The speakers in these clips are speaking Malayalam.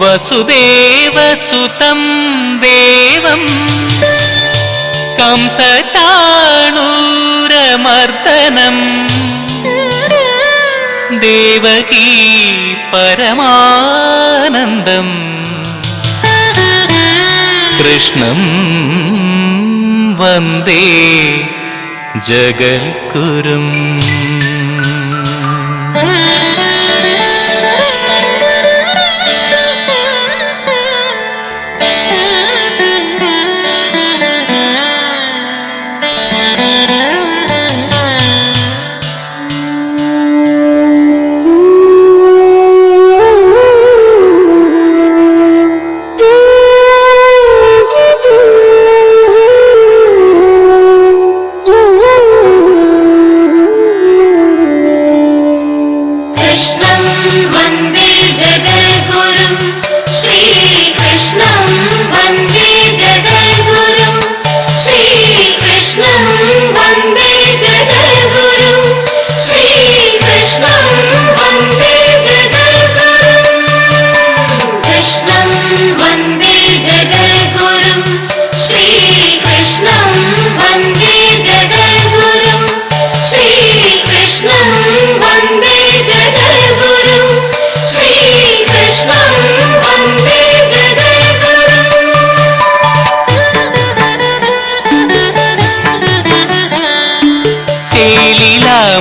വസുദേവസുതം ദേവം കംസചാണൂരമർദ്ദനം ദേവകീ പരമാനന്ദം കൃഷ്ണം വന്ദേ ജഗൽഗുരും.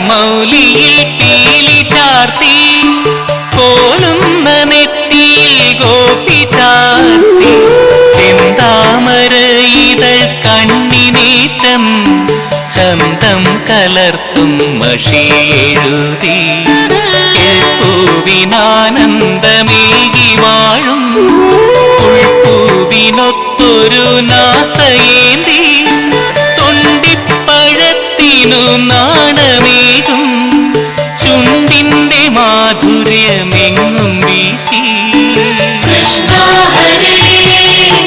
മൗലിയിൽ പീലി ചാർത്തി കോലുന്ന നെറ്റിയിൽ ഗോപി ചാർത്തി ചെന്താമര ഇതൾ കണ്ണിനേറ്റം ചന്തം കലർത്തും മഷി എഴുതി പൂവിനാനന്ദമേകി വാഴും ഉൾപ്പൂവിനൊത്തൊരു നാസയേന്തി തൊണ്ടിപ്പഴത്തിനു നാണമേകും ചുണ്ടിന്റെ മാധുര്യമെങ്ങും വീശി കൃഷ്ണ ഹരേ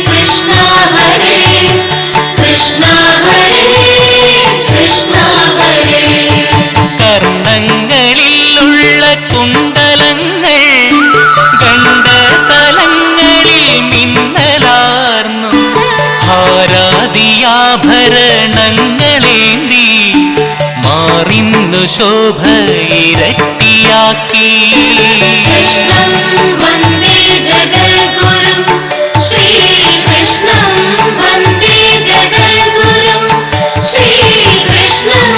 കൃഷ്ണ ഹരേ കൃഷ്ണ ഹരേ കൃഷ്ണ ഹരേ. കർണങ്ങളിലുള്ള കുണ്ടലങ്ങൾ ഗണ്ഡതലങ്ങളിൽ മിന്നലാർന്നു ഹാരാദിയാഭരണങ്ങളേന്തി മാറിന്നു ശോഭ ഇരട്ടിയാക്കി. കൃഷ്ണം വന്ദേ ജഗൽഗുരും ശ്രീകൃഷ്ണം വന്ദേ ജഗൽഗുരും ശ്രീകൃഷ്ണം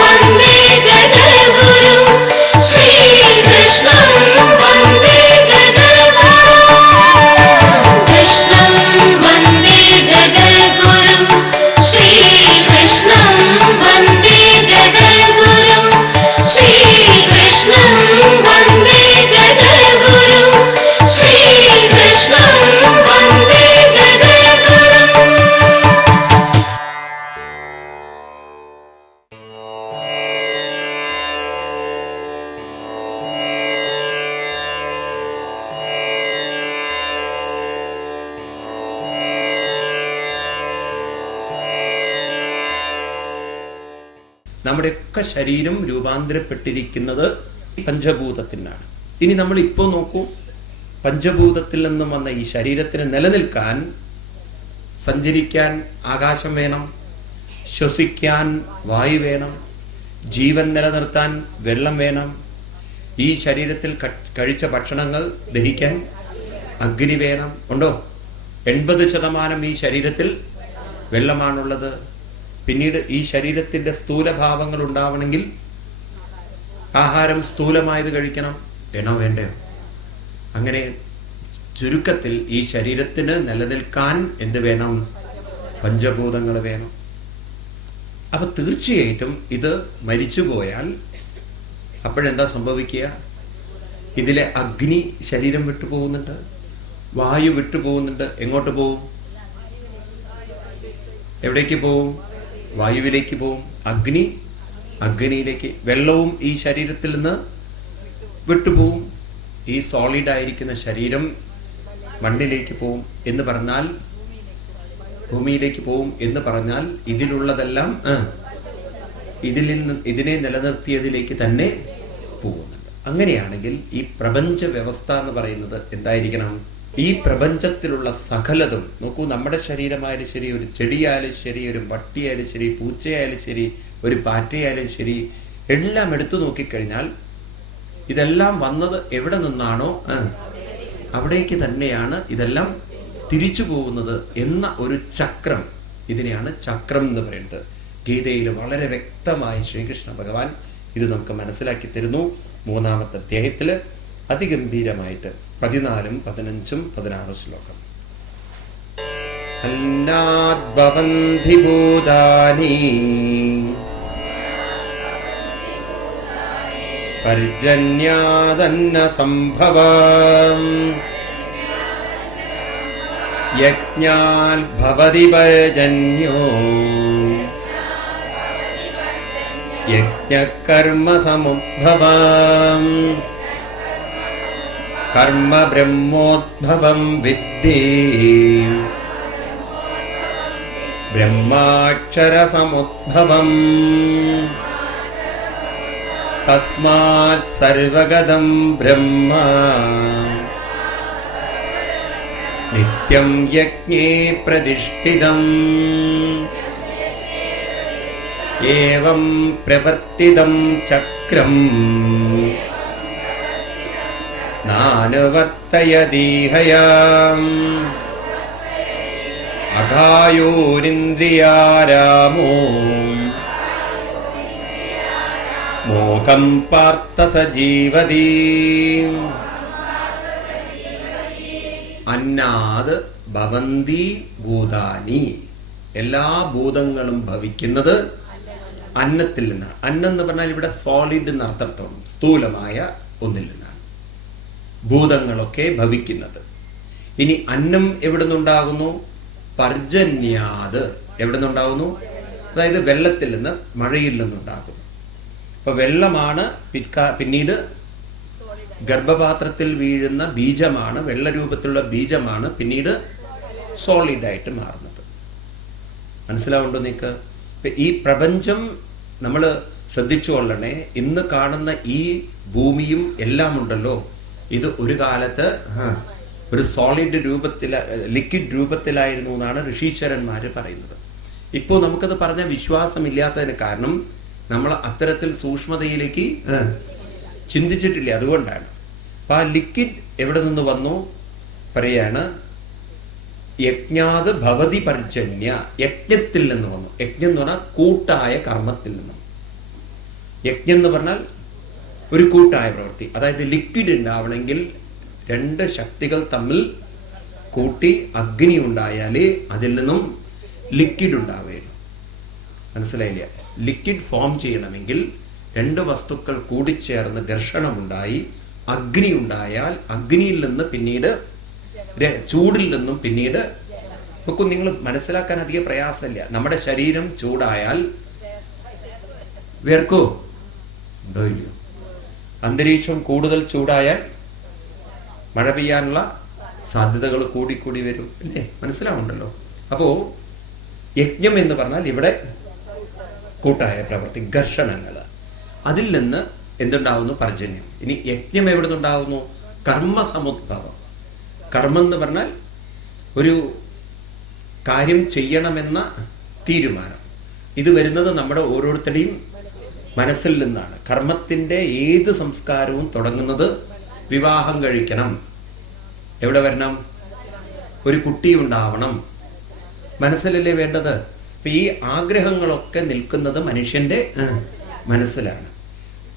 വന്ദേ ജഗൽഗുരും ശ്രീകൃഷ്ണം വന്ദേ ജഗൽഗുരും കൃഷ്ണം വന്ദേ ജഗൽഗുരും ശ്രീകൃഷ്ണം വന്ദേ ജഗൽഗുരും ശ്രീകൃഷ്ണം വന്ദേ ജഗൽഗുരും ശ്രീകൃഷ്ണം വന്ദേ ജഗൽഗുരും. നമ്മുടെയൊക്കെ ശരീരം രൂപാന്തരപ്പെട്ടിരിക്കുന്നത് പഞ്ചഭൂതത്തിനാണ്. ഇനി നമ്മൾ ഇപ്പോൾ നോക്കൂ, പഞ്ചഭൂതത്തിൽ നിന്നും വന്ന ഈ ശരീരത്തിന് നിലനിൽക്കാൻ, സഞ്ചരിക്കാൻ ആകാശം വേണം, ശ്വസിക്കാൻ വായു വേണം, ജീവൻ നിലനിർത്താൻ വെള്ളം വേണം, ഈ ശരീരത്തിൽ കഴിച്ച ഭക്ഷണങ്ങൾ ദഹിക്കാൻ അഗ്നി വേണം. ഉണ്ടോ? 80% ഈ ശരീരത്തിൽ വെള്ളമാണുള്ളത്. പിന്നീട് ഈ ശരീരത്തിന്റെ സ്ഥൂലഭാവങ്ങൾ ഉണ്ടാവണമെങ്കിൽ ആഹാരം സ്ഥൂലമായത് കഴിക്കണം. വേണോ വേണ്ടയോ? അങ്ങനെ ചുരുക്കത്തിൽ ഈ ശരീരത്തിന് നിലനിൽക്കാൻ എന്ത് വേണം? പഞ്ചഭൂതങ്ങൾ വേണം. അപ്പൊ തീർച്ചയായിട്ടും ഇത് മരിച്ചുപോയാൽ അപ്പോഴെന്താ സംഭവിക്കുക? ഇതിലെ അഗ്നി ശരീരം വിട്ടുപോകുന്നുണ്ട്, വായു വിട്ടുപോകുന്നുണ്ട്. എങ്ങോട്ട് പോവും? എവിടേക്ക് പോവും? വായുവിലേക്ക് പോവും. അഗ്നിയിലേക്ക്. വെള്ളവും ഈ ശരീരത്തിൽ നിന്ന് വിട്ടുപോവും. ഈ സോളിഡ് ആയിരിക്കുന്ന ശരീരം മണ്ണിലേക്ക് പോവും എന്ന് പറഞ്ഞാൽ, ഭൂമിയിലേക്ക് പോവും എന്ന് പറഞ്ഞാൽ ഇതിലുള്ളതെല്ലാം ഇതിനെ നിലനിർത്തിയതിലേക്ക് തന്നെ പോകുന്നുണ്ട്. അങ്ങനെയാണെങ്കിൽ ഈ പ്രപഞ്ച വ്യവസ്ഥ എന്ന് പറയുന്നത് എന്തായിരിക്കണം? ഈ പ്രപഞ്ചത്തിലുള്ള സകലതും നോക്കൂ. നമ്മുടെ ശരീരമായാലും ശരി, ഒരു ചെടിയായാലും ശരി, ഒരു പട്ടിയായാലും ശരി, പൂച്ചയായാലും ശരി, ഒരു പാറ്റയായാലും ശരി, എല്ലാം എടുത്തു നോക്കിക്കഴിഞ്ഞാൽ ഇതെല്ലാം വന്നത് എവിടെ നിന്നാണോ അവിടേക്ക് തന്നെയാണ് ഇതെല്ലാം തിരിച്ചു പോകുന്നത് എന്ന ഒരു ചക്രം. ഇതിനെയാണ് ചക്രം എന്ന് പറയുന്നത്. ഗീതയിൽ വളരെ വ്യക്തമായി ശ്രീകൃഷ്ണ ഭഗവാൻ ഇത് നമുക്ക് മനസ്സിലാക്കി തരുന്നു. 3-ാമത്തെ അധ്യായത്തില് അതിഗംഭീരമായിട്ട് 14, 15, 16 ശ്ലോകം. അന്നാദ്ഭവന്തി ഭൂതാനി പർജന്യാദന്ന സംഭവം യജ്ഞാൽ ഭവതി പർജന്യോ യജ്ഞകർമ്മ സമുദ്ഭവം കർമ്മ ബ്രഹ്മോദ്ഭവം വിദ്ധി ബ്രഹ്മാക്ഷര സമുദ്ഭവം തസ്മാത് സർവഗതം ബ്രഹ്മ നിത്യം യജ്ഞേ പ്രതിഷ്ഠിതം ഏവം പ്രവർത്തിതം ചക്രം നാനുവർത്തയദീഹയാം അഘായോരിന്ദ്രിയാരാമോ മോഹം പാർത്ഥ സജീവതി. അന്നാത് ഭവന്തി ഭൂതാനി, എല്ലാ ഭൂതങ്ങളും ഭവിക്കുന്നത് അന്നത്തിൽ നിന്നാണ്. അന്നം എന്ന് പറഞ്ഞാൽ ഇവിടെ സോളിഡ് എന്ന് അർത്ഥത്തോളം സ്ഥൂലമായ ഒന്നിൽ നിന്നാണ് ഭൂതങ്ങളൊക്കെ ഭവിക്കുന്നത്. ഇനി അന്നം എവിടെ നിന്നുണ്ടാകുന്നു? പർജന്യാത് എവിടെ നിന്നുണ്ടാകുന്നു? അതായത് വെള്ളത്തിൽ നിന്ന്, മഴയിൽ നിന്നുണ്ടാകുന്നു. അപ്പൊ വെള്ളമാണ് പിന്നീട് ഗർഭപാത്രത്തിൽ വീഴുന്ന ബീജമാണ്, വെള്ളരൂപത്തിലുള്ള ബീജമാണ് പിന്നീട് സോളിഡായിട്ട് മാറുന്നത്. മനസ്സിലാവുണ്ടോ നിങ്ങൾക്ക്? ഈ പ്രപഞ്ചം നമ്മൾ ശ്രദ്ധിച്ചുകൊള്ളണേ. ഇന്ന് കാണുന്ന ഈ ഭൂമിയും എല്ലാം ഉണ്ടല്ലോ, ഇത് ഒരു കാലത്ത് ഒരു സോളിഡ് ലിക്വിഡ് രൂപത്തിലായിരുന്നു എന്നാണ് ഋഷീശ്വരന്മാര് പറയുന്നത്. ഇപ്പോൾ നമുക്കത് പറഞ്ഞ വിശ്വാസമില്ലാത്തതിന് കാരണം നമ്മൾ അത്തരത്തിൽ സൂക്ഷ്മതയിലേക്ക് ചിന്തിച്ചിട്ടില്ല. അതുകൊണ്ടാണ്. അപ്പൊ ആ ലിക്വിഡ് എവിടെ നിന്ന് വന്നു പറയാണ്? യജ്ഞാത് ഭവതി പർജന്യ, യജ്ഞത്തിൽ നിന്ന് വന്നു. യജ്ഞം എന്ന് പറഞ്ഞാൽ കൂട്ടായ കർമ്മത്തിൽ നിന്നും. യജ്ഞം എന്ന് പറഞ്ഞാൽ ഒരു കൂട്ടായ പ്രവൃത്തി. അതായത് ലിക്വിഡ് ഉണ്ടാവണമെങ്കിൽ രണ്ട് ശക്തികൾ തമ്മിൽ കൂട്ടി അഗ്നി ഉണ്ടായാലേ അതിൽ നിന്നും ലിക്വിഡ് ഉണ്ടാവുകയുള്ളൂ. മനസ്സിലായില്ല? ലിക്വിഡ് ഫോം ചെയ്യണമെങ്കിൽ രണ്ട് വസ്തുക്കൾ കൂടിച്ചേർന്ന് ഘർഷണമുണ്ടായി അഗ്നി ഉണ്ടായാൽ അഗ്നിയിൽ നിന്ന് പിന്നീട് ചൂടിൽ നിന്നും പിന്നീട് ഒക്കെ നിങ്ങൾ മനസ്സിലാക്കാൻ അധികം പ്രയാസമില്ല. നമ്മുടെ ശരീരം ചൂടായാൽ വേർക്കോ ഉണ്ടോ ഇല്ലയോ? അന്തരീക്ഷം കൂടുതൽ ചൂടായാൽ മഴ പെയ്യാനുള്ള സാധ്യതകൾ കൂടിക്കൂടി വരും അല്ലേ? മനസ്സിലാവുണ്ടല്ലോ. അപ്പോ യജ്ഞം എന്ന് പറഞ്ഞാൽ ഇവിടെ കൂട്ടായ പ്രവൃത്തി, ഘർഷണങ്ങൾ, അതിൽ നിന്ന് എന്തുണ്ടാവുന്നു? പർജന്യം. ഇനി യജ്ഞം എവിടെ നിന്നുണ്ടാവുന്നു? കർമ്മ സമുദ്ഭവം. കർമ്മം എന്ന് പറഞ്ഞാൽ ഒരു കാര്യം ചെയ്യണമെന്ന തീരുമാനം. ഇത് വരുന്നത് നമ്മുടെ ഓരോരുത്തരുടെയും മനസ്സിൽ നിന്നാണ്. കർമ്മത്തിന്റെ ഏത് സംസ്കാരവും തുടങ്ങുന്നത് വിവാഹം കഴിക്കണം, എവിടെ വരണം? ഒരു കുട്ടി ഉണ്ടാവണം, മനസ്സിലല്ലേ വേണ്ടത്? അപ്പൊ ഈ ആഗ്രഹങ്ങളൊക്കെ നിൽക്കുന്നത് മനുഷ്യന്റെ മനസ്സിലാണ്.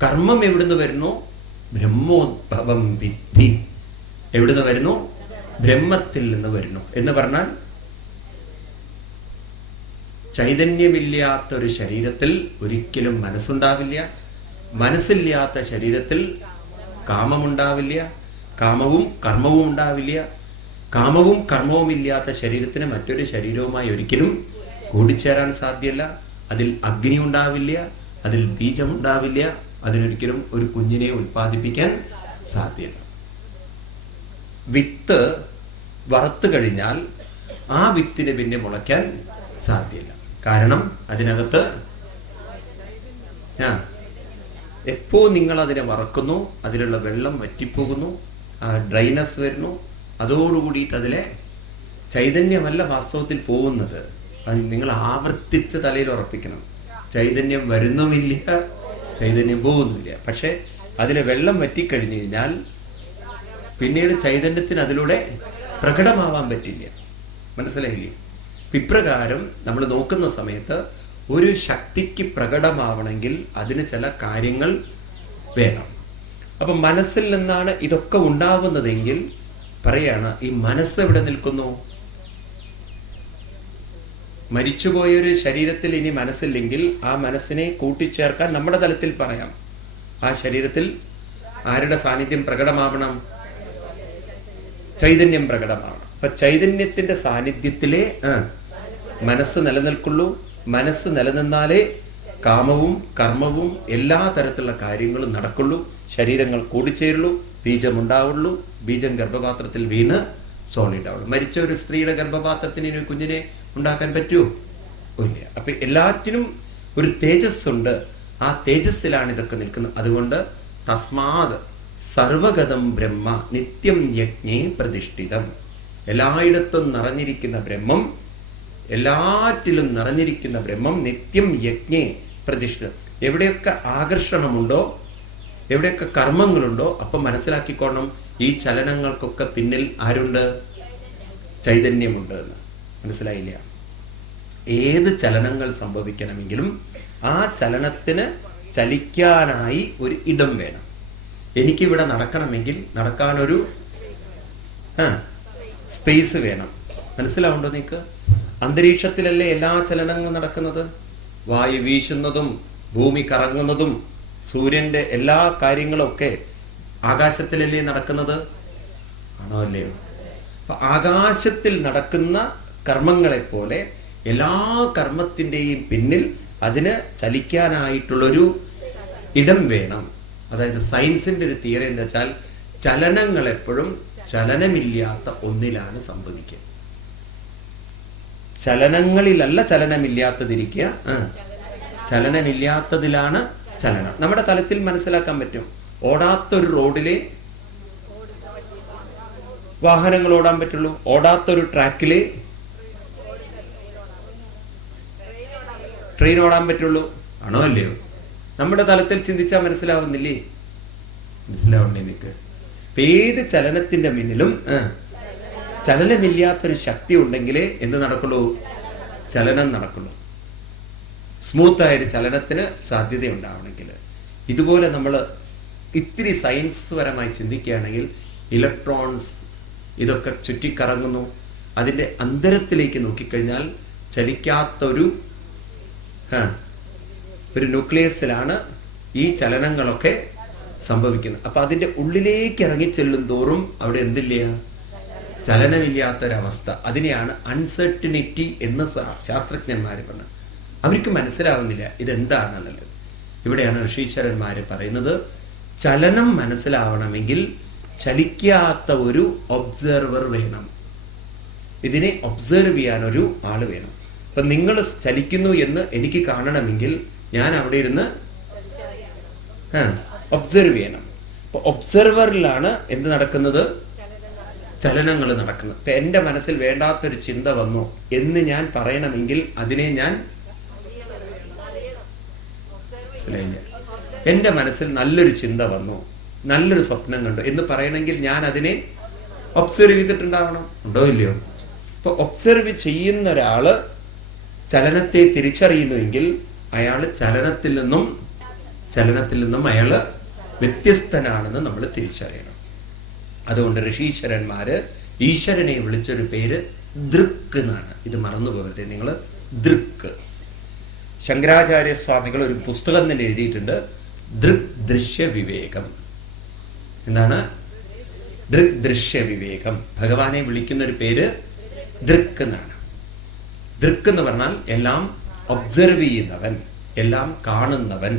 കർമ്മം എവിടുന്ന് വരുന്നു? ബ്രഹ്മോദ്ഭവം വിദ്ധി. എവിടുന്ന് വരുന്നു? ബ്രഹ്മത്തിൽ നിന്ന് വരുന്നു. എന്ന് പറഞ്ഞാൽ ചൈതന്യമില്ലാത്തൊരു ശരീരത്തിൽ ഒരിക്കലും മനസ്സുണ്ടാവില്ല. മനസ്സില്ലാത്ത ശരീരത്തിൽ കാമമുണ്ടാവില്ല. കാമവും കർമ്മവും ഉണ്ടാവില്ല. കാമവും കർമ്മവും ഇല്ലാത്ത ശരീരത്തിന് മറ്റൊരു ശരീരവുമായി ഒരിക്കലും കൂടിച്ചേരാൻ സാധ്യമല്ല. അതിൽ അഗ്നി ഉണ്ടാവില്ല, അതിൽ ബീജമുണ്ടാവില്ല, അതിനൊരിക്കലും ഒരു കുഞ്ഞിനെ ഉൽപ്പാദിപ്പിക്കാൻ സാധ്യമല്ല. വിത്ത് വറുത്തു കഴിഞ്ഞാൽ ആ വിത്തിന് പിന്നെ മുളയ്ക്കാൻ സാധ്യമല്ല. കാരണം അതിനകത്ത് എപ്പോ നിങ്ങൾ അതിനെ വറക്കുന്നു അതിലുള്ള വെള്ളം വറ്റിപ്പോകുന്നു, ഡ്രൈനസ് വരുന്നു, അതോടുകൂടിയിട്ട് അതിലെ ചൈതന്യമല്ല വാസ്തവത്തിൽ പോകുന്നത്. അത് നിങ്ങൾ ആവർത്തിച്ച് തലയിൽ ഉറപ്പിക്കണം. ചൈതന്യം വരുന്നുമില്ല, ചൈതന്യം പോകുന്നുമില്ല. പക്ഷെ അതിലെ വെള്ളം വറ്റിക്കഴിഞ്ഞു കഴിഞ്ഞാൽ പിന്നീട് ചൈതന്യത്തിന് അതിലൂടെ പ്രകടമാവാൻ പറ്റില്ല. മനസ്സിലായില്ലേ? ഇപ്രകാരം നമ്മൾ നോക്കുന്ന സമയത്ത് ഒരു ശക്തിക്ക് പ്രകടമാവണമെങ്കിൽ അതിന് ചില കാര്യങ്ങൾ വേണം. അപ്പൊ മനസ്സിൽ നിന്നാണ് ഇതൊക്കെ ഉണ്ടാവുന്നതെങ്കിൽ പറയാണ്, ഈ മനസ്സ് എവിടെ നിൽക്കുന്നു? മരിച്ചുപോയൊരു ശരീരത്തിൽ ഇനി മനസ്സില്ലെങ്കിൽ ആ മനസ്സിനെ കൂട്ടിച്ചേർക്കാൻ നമ്മുടെ തലത്തിൽ പറയാം. ആ ശരീരത്തിൽ ആരുടെ സാന്നിധ്യം പ്രകടമാവണം? ചൈതന്യം പ്രകടമാവണം. അപ്പൊ ചൈതന്യത്തിന്റെ സാന്നിധ്യത്തിലേ മനസ്സ് നിലനിൽക്കുള്ളൂ. മനസ്സ് നിലനിന്നാലേ കാമവും കർമ്മവും എല്ലാ തരത്തിലുള്ള കാര്യങ്ങളും നടക്കുള്ളൂ. ശരീരങ്ങൾ കൂടിച്ചേരുള്ളൂ, ബീജമുണ്ടാവുള്ളൂ. ബീജം ഗർഭപാത്രത്തിൽ വീണ് സോളിഡ് ആവുള്ളൂ. മരിച്ച ഒരു സ്ത്രീയുടെ ഗർഭപാത്രത്തിന് ഒരു കുഞ്ഞിനെ ഉണ്ടാക്കാൻ പറ്റുമോ? ഇല്ല. അപ്പൊ എല്ലാറ്റിനും ഒരു തേജസ് ഉണ്ട്. ആ തേജസ്സിലാണ് ഇതൊക്കെ നിൽക്കുന്നത്. അതുകൊണ്ട് തസ്മാത് സർവഗതം ബ്രഹ്മ നിത്യം യജ്ഞേ പ്രതിഷ്ഠിതം. എല്ലായിടത്തും നിറഞ്ഞിരിക്കുന്ന ബ്രഹ്മം, എല്ലാറ്റിലും നിറഞ്ഞിരിക്കുന്ന ബ്രഹ്മം നിത്യം യജ്ഞേ പ്രതിഷ്ഠിതം. എവിടെയൊക്കെ ആകർഷണമുണ്ടോ, എവിടെയൊക്കെ കർമ്മങ്ങളുണ്ടോ, അപ്പം മനസ്സിലാക്കിക്കോണം ഈ ചലനങ്ങൾക്കൊക്കെ പിന്നിൽ ആരുണ്ട്? ചൈതന്യമുണ്ട് എന്ന്. മനസ്സിലായില്ല? ഏത് ചലനങ്ങൾ സംഭവിക്കണമെങ്കിലും ആ ചലനത്തിന് ചലിക്കാനായി ഒരു ഇടം വേണം. എനിക്കിവിടെ നടക്കണമെങ്കിൽ നടക്കാനൊരു സ്പേസ് വേണം. മനസ്സിലാവുണ്ടോ നിങ്ങൾക്ക്? അന്തരീക്ഷത്തിലല്ലേ എല്ലാ ചലനങ്ങളും നടക്കുന്നത്? വായു വീശുന്നതും ഭൂമി കറങ്ങുന്നതും സൂര്യന്റെ എല്ലാ കാര്യങ്ങളും ഒക്കെ ആകാശത്തിലല്ലേ നടക്കുന്നത്? ആണോ അല്ലയോ? അപ്പൊ ആകാശത്തിൽ നടക്കുന്ന കർമ്മങ്ങളെ പോലെ എല്ലാ കർമ്മത്തിൻ്റെയും പിന്നിൽ അതിന് ചലിക്കാനായിട്ടുള്ളൊരു ഇടം വേണം. അതായത് സയൻസിന്റെ ഒരു തിയറി എന്താ വെച്ചാൽ ചലനങ്ങൾ എപ്പോഴും ചലനമില്ലാത്ത ഒന്നിലാണ് സംഭവിക്കുക. ചലനങ്ങളിലല്ല ചലനമില്ലാത്തതിരിക്കുക, ചലനമില്ലാത്തതിലാണ് ചലനം. നമ്മുടെ തലത്തിൽ മനസ്സിലാക്കാൻ പറ്റും. ഓടാത്തൊരു റോഡിലെ വാഹനങ്ങൾ ഓടാൻ പറ്റുള്ളൂ, ഓടാത്തൊരു ട്രാക്കിലെ ട്രെയിൻ ഓടാൻ പറ്റുള്ളൂ. ആണോ അല്ലയോ? നമ്മുടെ തലത്തിൽ ചിന്തിച്ചാൽ മനസ്സിലാവുന്നില്ലേ? മനസ്സിലാവണ്ടേ നിങ്ങൾക്ക്? ഏത് ചലനത്തിന്റെ മുന്നിലും ചലനമില്ലാത്തൊരു ശക്തി ഉണ്ടെങ്കിലേ എന്ത് നടക്കുള്ളൂ? ചലനം നടക്കുള്ളൂ. സ്മൂത്തായൊരു ചലനത്തിന് സാധ്യത ഉണ്ടാവണമെങ്കിൽ. ഇതുപോലെ നമ്മൾ ഇത്തിരി സയൻസ് പരമായി ചിന്തിക്കുകയാണെങ്കിൽ ഇലക്ട്രോൺസ് ഇതൊക്കെ ചുറ്റിക്കറങ്ങുന്നു. അതിൻ്റെ അന്തരത്തിലേക്ക് നോക്കിക്കഴിഞ്ഞാൽ ചലിക്കാത്തൊരു ന്യൂക്ലിയസിലാണ് ഈ ചലനങ്ങളൊക്കെ സംഭവിക്കുന്നത്. അപ്പൊ അതിൻ്റെ ഉള്ളിലേക്ക് ഇറങ്ങിച്ചെല്ലും തോറും അവിടെ എന്തില്ല? ചലനമില്ലാത്തൊരവസ്ഥ. അതിനെയാണ് അൺസർട്ടിനിറ്റി എന്ന് ശാസ്ത്രജ്ഞന്മാർ പറഞ്ഞത്. അവർക്ക് മനസ്സിലാവുന്നില്ല ഇതെന്താണെന്നുള്ളത്. ഇവിടെയാണ് ഋഷീശ്വരന്മാർ പറയുന്നത്, ചലനം മനസ്സിലാവണമെങ്കിൽ ചലിക്കാത്ത ഒരു ഒബ്സർവർ വേണം. ഇതിനെ ഒബ്സർവ് ചെയ്യാൻ ഒരു ആള് വേണം. അപ്പൊ നിങ്ങൾ ചലിക്കുന്നു എന്ന് എനിക്ക് കാണണമെങ്കിൽ ഞാൻ അവിടെ ഇരുന്ന് ഒബ്സർവ് ചെയ്യണം. അപ്പൊ ഒബ്സർവറിലാണ് എന്ത് നടക്കുന്നത്? ചലനങ്ങൾ നടക്കുന്നത്. ഇപ്പൊ എൻ്റെ മനസ്സിൽ വേണ്ടാത്തൊരു ചിന്ത വന്നു എന്ന് ഞാൻ പറയണമെങ്കിൽ അതിനെ ഞാൻ എൻ്റെ മനസ്സിൽ നല്ലൊരു ചിന്ത വന്നു, നല്ലൊരു സ്വപ്നം കണ്ടു എന്ന് പറയണമെങ്കിൽ ഞാൻ അതിനെ ഒബ്സർവ് ചെയ്തിട്ടുണ്ടാവണം. ഉണ്ടോ ഇല്ലയോ? ഇപ്പൊ ഒബ്സർവ് ചെയ്യുന്ന ഒരാള് ചലനത്തെ തിരിച്ചറിയുന്നുവെങ്കിൽ അയാൾ ചലനത്തിൽ നിന്നും അയാള് വ്യത്യസ്തനാണെന്ന് നമ്മൾ തിരിച്ചറിയണം. അതുകൊണ്ട് ഋഷീശ്വരന്മാര് ഈശ്വരനെ വിളിച്ചൊരു പേര് ദൃക്ക് എന്നാണ്. ഇത് മറന്നു പോകരുത് നിങ്ങൾ. ദൃക്ക്. ശങ്കരാചാര്യ സ്വാമികൾ ഒരു പുസ്തകം തന്നെ എഴുതിയിട്ടുണ്ട്, ദൃക് ദൃശ്യ വിവേകം. എന്താണ് ദൃക് ദൃശ്യ വിവേകം? ഭഗവാനെ വിളിക്കുന്ന ഒരു പേര് ദൃക്ക് എന്നാണ്. ദൃക്ക് എന്ന് പറഞ്ഞാൽ എല്ലാം ഒബ്സർവ് ചെയ്യുന്നവൻ, എല്ലാം കാണുന്നവൻ.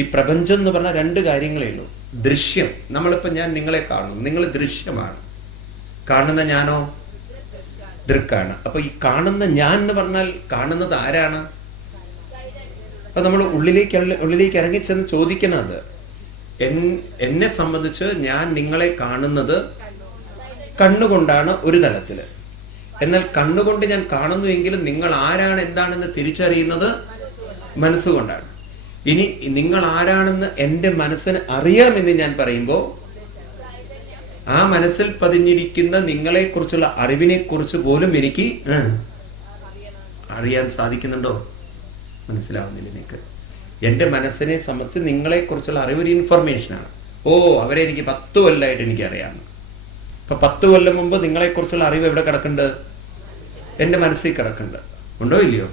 ഈ പ്രപഞ്ചം എന്ന് പറഞ്ഞാൽ രണ്ട് കാര്യങ്ങളേ ഉള്ളൂ. ദൃശ്യം, നമ്മളിപ്പോ ഞാൻ നിങ്ങളെ കാണുന്നു, നിങ്ങൾ ദൃശ്യമാണ്. കാണുന്ന ഞാനോ ദൃക്കാണ്. അപ്പൊ ഈ കാണുന്ന ഞാൻ എന്ന് പറഞ്ഞാൽ കാണുന്നത് ആരാണ്? അപ്പൊ നമ്മൾ ഉള്ളിലേക്ക് ഇറങ്ങിച്ചെന്ന് ചോദിക്കണം. അത് എന്നെ സംബന്ധിച്ച് ഞാൻ നിങ്ങളെ കാണുന്നത് കണ്ണുകൊണ്ടാണ് ഒരു തലത്തില്. എന്നാൽ കണ്ണുകൊണ്ട് ഞാൻ കാണുന്നുവെങ്കിലും നിങ്ങൾ ആരാണ് എന്താണെന്ന് തിരിച്ചറിയുന്നത് മനസ്സുകൊണ്ടാണ്. ഇനി നിങ്ങൾ ആരാണെന്ന് എൻ്റെ മനസ്സിന് അറിയാമെന്ന് ഞാൻ പറയുമ്പോൾ ആ മനസ്സിൽ പതിഞ്ഞിരിക്കുന്ന നിങ്ങളെ കുറിച്ചുള്ള അറിവിനെ കുറിച്ച് പോലും എനിക്ക് അറിയാൻ സാധിക്കുന്നുണ്ടോ? മനസ്സിലാവുന്നില്ല നിങ്ങൾക്ക്? എൻ്റെ മനസ്സിനെ സംബന്ധിച്ച് നിങ്ങളെ കുറിച്ചുള്ള അറിവ് ഒരു ഇൻഫർമേഷനാണ്. അവരെ എനിക്ക് 10 കൊല്ലമായിട്ട് എനിക്കറിയാം. അപ്പൊ 10 കൊല്ലം മുമ്പ് നിങ്ങളെ കുറിച്ചുള്ള അറിവ് എവിടെ കിടക്കുന്നുണ്ട്? എൻ്റെ മനസ്സിൽ കിടക്കുന്നുണ്ട്. ഉണ്ടോ ഇല്ലയോ?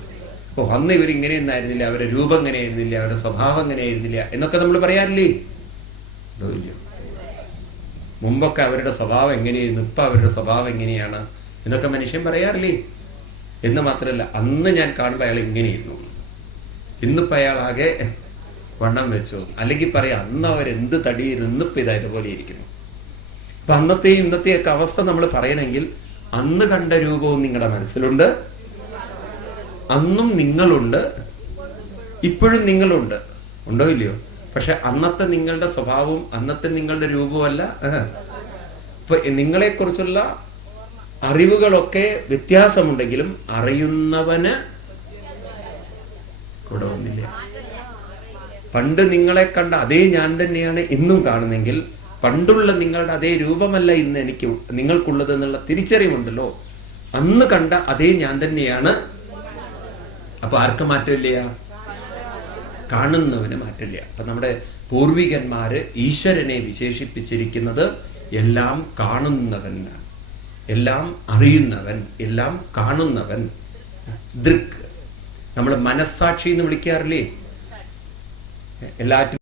അന്ന് ഇവരിങ്ങനെയൊന്നും ആയിരുന്നില്ല, അവരുടെ രൂപം ഇങ്ങനെ ആയിരുന്നില്ല, അവരുടെ സ്വഭാവം ഇങ്ങനെ ആയിരുന്നില്ല എന്നൊക്കെ നമ്മൾ പറയാറില്ലേ? ഉണ്ടോ ഇല്ലയോ? മുമ്പൊക്കെ അവരുടെ സ്വഭാവം എങ്ങനെയായിരുന്നു, ഇപ്പൊ അവരുടെ സ്വഭാവം എങ്ങനെയാണ് എന്നൊക്കെ മനുഷ്യൻ പറയാറില്ലേ? എന്ന് മാത്രമല്ല, അന്ന് ഞാൻ കാണുമ്പോൾ അയാൾ ഇങ്ങനെയിരുന്നു, ഇന്നിപ്പോൾ അയാൾ ആകെ വണ്ണം വെച്ചു. അല്ലെങ്കിൽ പറയാം, അന്ന് അവരെന്ത് തടിയിരുന്നു, ഇന്നിപ്പോൾ ഇതുപോലെ ഇരിക്കുന്നു. അപ്പൊ അന്നത്തെയും ഇന്നത്തെയൊക്കെ അവസ്ഥ നമ്മൾ പറയണമെങ്കിൽ അന്ന് കണ്ട രൂപവും നിങ്ങളുടെ മനസ്സിലുണ്ട്, അന്നും നിങ്ങളുണ്ട്, ഇപ്പോഴും നിങ്ങളുണ്ട്. ഉണ്ടോ ഇല്ലയോ? പക്ഷെ അന്നത്തെ നിങ്ങളുടെ സ്വഭാവവും അന്നത്തെ നിങ്ങളുടെ രൂപവും അല്ല. ഇപ്പൊ നിങ്ങളെ കുറിച്ചുള്ള അറിവുകളൊക്കെ വ്യത്യാസമുണ്ടെങ്കിലും അറിയുന്നവന് കൂടെ വന്നില്ല. പണ്ട് നിങ്ങളെ കണ്ട അതേ ഞാൻ തന്നെയാണ് ഇന്നും കാണുന്നെങ്കിൽ പണ്ടുള്ള നിങ്ങളുടെ അതേ രൂപമല്ല ഇന്ന് എനിക്ക് നിങ്ങൾക്കുള്ളത് എന്നുള്ള തിരിച്ചറിവുണ്ടല്ലോ. അന്ന് കണ്ട അതേ ഞാൻ തന്നെയാണ്. അപ്പൊ ആർക്ക് മാറ്റമില്ല? കാണുന്നവന് മാറ്റില്ല. അപ്പൊ നമ്മുടെ പൂർവികന്മാര് ഈശ്വരനെ വിശേഷിപ്പിച്ചിരിക്കുന്നത് എല്ലാം കാണുന്നവനാണ്, എല്ലാം അറിയുന്നവൻ, എല്ലാം കാണുന്നവൻ. ദൃക് നമ്മൾ മനസ്സാക്ഷി എന്ന് വിളിക്കാറില്ലേ? എല്ലാറ്റും